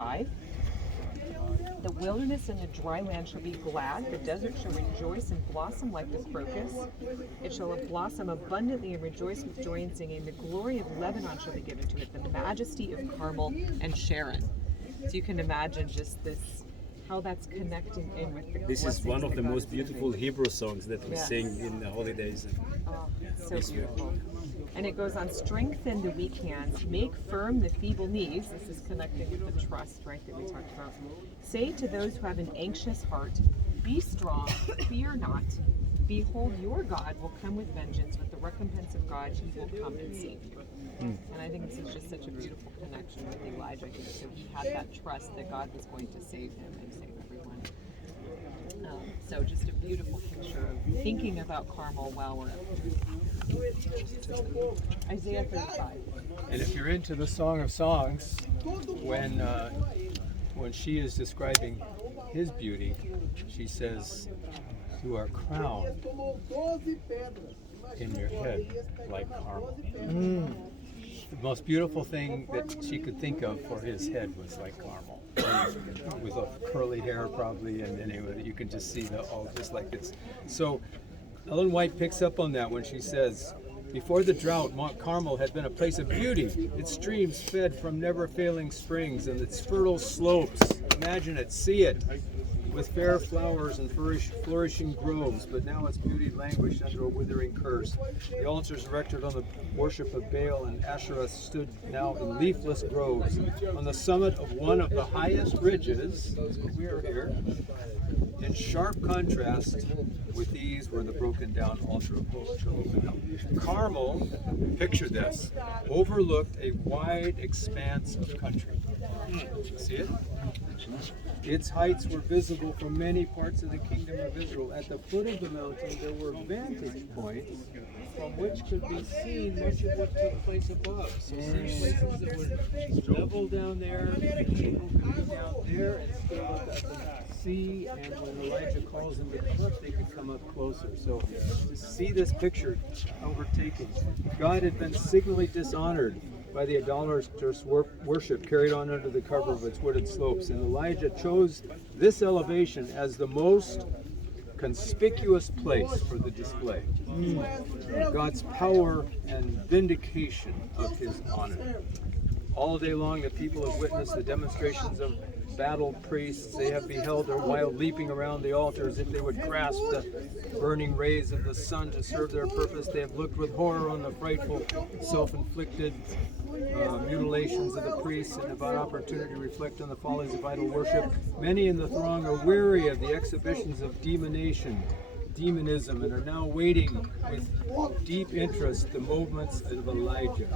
5. The wilderness and the dry land shall be glad. The desert shall rejoice and blossom like the crocus. It shall blossom abundantly and rejoice with joy and singing. The glory of Lebanon shall be given to it, the majesty of Carmel and Sharon. So you can imagine just this, how that's connecting in with the This is one of the most is beautiful Hebrew songs that we Yes. sing in the holidays. Oh, so beautiful. And it goes on, strengthen the weak hands, make firm the feeble knees. This is connecting with the trust, right, that we talked about. Say to those who have an anxious heart, be strong, fear not. Behold, your God will come with vengeance. With the recompense of God, he will come and save you. And I think this is just such a beautiful connection with Elijah here. So he had that trust that God was going to save him and save everyone. So just a beautiful picture of thinking about Carmel while we're Isaiah 35. And if you're into the Song of Songs, when she is describing his beauty, she says, "You are crowned in your head like Carmel." The most beautiful thing that she could think of for his head was like Carmel, with a curly hair probably, and anyway, you can just see just like this. So Ellen White picks up on that when she says, before the drought, Mount Carmel had been a place of beauty. Its streams fed from never-failing springs, and its fertile slopes, imagine it, see it, with fair flowers and flourishing groves, but now its beauty languished under a withering curse. The altars erected on the worship of Baal and Asherah stood now in leafless groves. On the summit of one of the highest ridges, we are here, in sharp contrast with these were the broken down altar of hope. Carmel, picture this, overlooked a wide expanse of country. See it? Its heights were visible from many parts of the kingdom of Israel. At the foot of the mountain there were vantage points from which could be seen much of what took place above. So see places that were level down there, people could be down there and still look up and see, and when Elijah calls them to come up, they could come up closer. So to see this picture overtaken, God had been signally dishonored by the idolatrous worship carried on under the cover of its wooded slopes. And Elijah chose this elevation as the most conspicuous place for the display of God's power and vindication of his honor. All day long the people have witnessed the demonstrations of battle priests. They have beheld their wild leaping around the altar as if they would grasp the burning rays of the sun to serve their purpose. They have looked with horror on the frightful self-inflicted mutilations of the priests and about opportunity to reflect on the follies of idol worship. Many in the throng are weary of the exhibitions of demonism, and are now waiting with deep interest the movements of Elijah.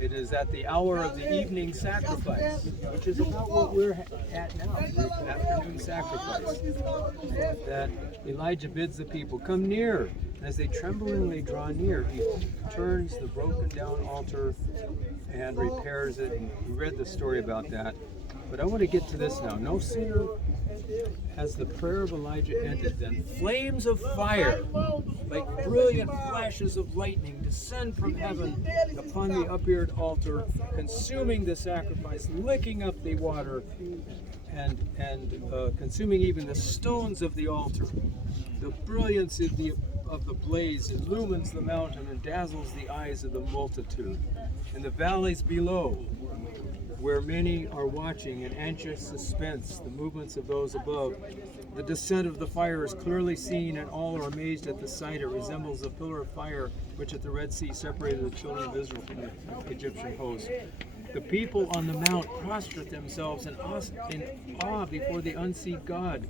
It is at the hour of the evening sacrifice, which is about what we're at now, the afternoon sacrifice, that Elijah bids the people, come near. And as they tremblingly draw near, he turns the broken down altar and repairs it. And we read the story about that. But I want to get to this now. No sooner has the prayer of Elijah ended than flames of fire, like brilliant flashes of lightning, descend from heaven upon the upheaved altar, consuming the sacrifice, licking up the water, and consuming even the stones of the altar. The brilliance of the blaze illumines the mountain and dazzles the eyes of the multitude. In the valleys below, where many are watching in anxious suspense the movements of those above, the descent of the fire is clearly seen, and all are amazed at the sight. It resembles the pillar of fire which at the Red Sea separated the children of Israel from the Egyptian host. The people on the mount prostrate themselves in awe before the unseen God.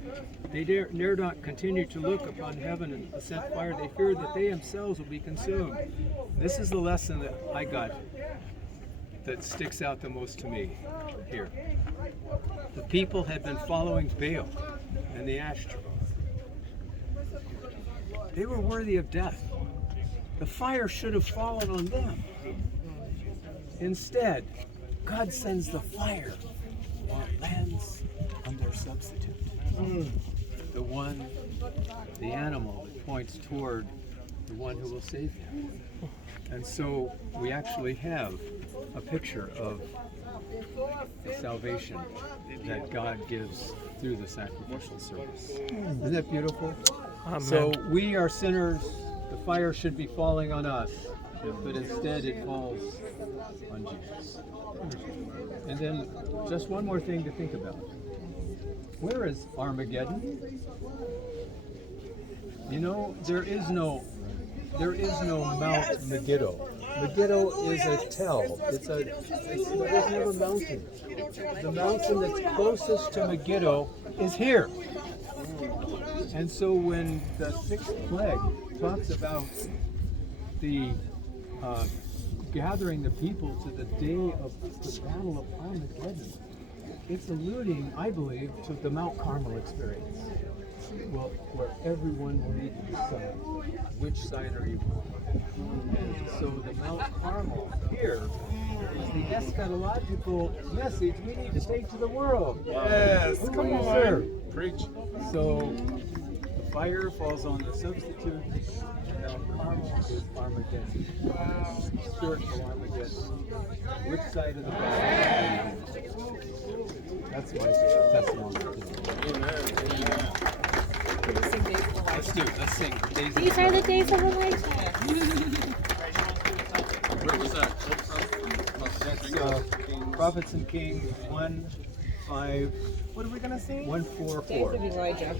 They dare not continue to look upon heaven and the sent fire. They fear that they themselves will be consumed. This is the lesson that I got that sticks out the most to me here. The people had been following Baal and the Ashtoreth. They were worthy of death. The fire should have fallen on them. Instead, God sends the fire while it lands on their substitute. The animal that points toward the one who will save them. And so we actually have a picture of the salvation that God gives through the sacrificial service. Isn't that beautiful? So we are sinners. The fire should be falling on us, but instead it falls on Jesus. And then just one more thing to think about. Where is Armageddon? You know, there is no Mount Megiddo. Megiddo is a tell. There is never a mountain. The mountain that's closest to Megiddo is here. And so when the sixth plague talks about the gathering the people to the day of the battle of Armageddon, it's alluding, I believe, to the Mount Carmel experience. Well, where everyone will need to decide which side are you on. And so the Mount Carmel here is the eschatological message we need to take to the world. Yes, Who come will you on. serve? Preach. So the fire falls on the substitute, and Mount Carmel is Armageddon. Spiritual Armageddon. Which side of the battle? That's my testimony. Amen. Can we sing Days of Elijah? Let's do it. Let's sing. Days of These are the days of Elijah. Where was that quote from? That's Prophets and Kings 1:5. What are we gonna sing? 1:4:4. Days of Elijah.